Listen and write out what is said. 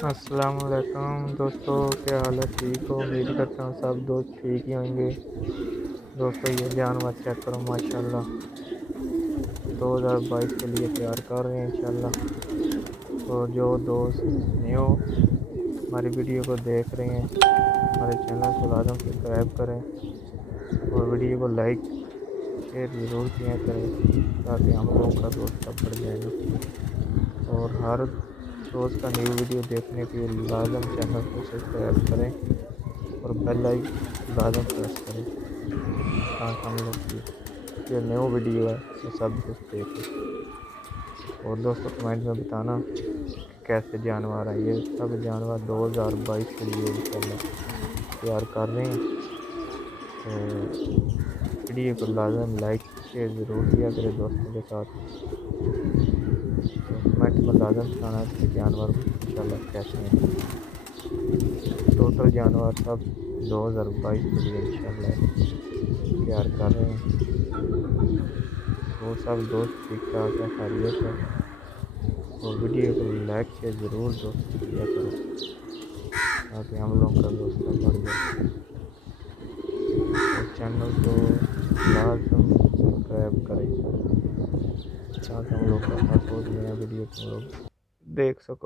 अस्सलाम वालेकुम दोस्तों, क्या हाल है? ठीक हो? उम्मीद करता हूँ सब दोस्त ठीक ही होंगे। दोस्तों ये जानवर चेक करो माशाल्लाह, 2022 के लिए तैयार कर रहे हैं इंशाल्लाह। और जो दोस्त न्यू हमारी वीडियो को देख रहे हैं, हमारे चैनल को लाजम सब्सक्राइब करें और वीडियो को लाइक शेयर ज़रूर किया करें ताकि हम लोगों का हौसला बढ़ जाएगा। और हर रोज़ का न्यू वीडियो देखने के लिए लाजम चैनल को सब्सक्राइब करें और बेल आइकन लाजम प्रेस करें ताकि हम लोग की जो न्यू वीडियो है वो सब दोस्त देखें। और दोस्तों कमेंट में बताना कि कैसे जानवर है। ये सब जानवर 2022 के लिए इंशाल्लाह तैयार कर रहे हैं। तो वीडियो को लाजम लाइक शेयर ज़रूर किया करें दोस्तों के साथ। तो कमेंट में लाजम बताना कि जानवर इंशाल्लाह कैसे हैं। टोटल जानवर सब 2022 के लिए इंशाल्लाह तैयार कर रहे हैं। वो सब दोस्त ठीक ठाक है, खैरियत है। और वीडियो को लाइक शेयर ज़रूर दोस्तों किया करो ताकि हम लोगों का हौसला बढ़ जाए। और चैनल को लाजम सब्सक्राइब करें ताकि हम लोग का हर रोज़ नया वीडियो तुम लोग देख सको।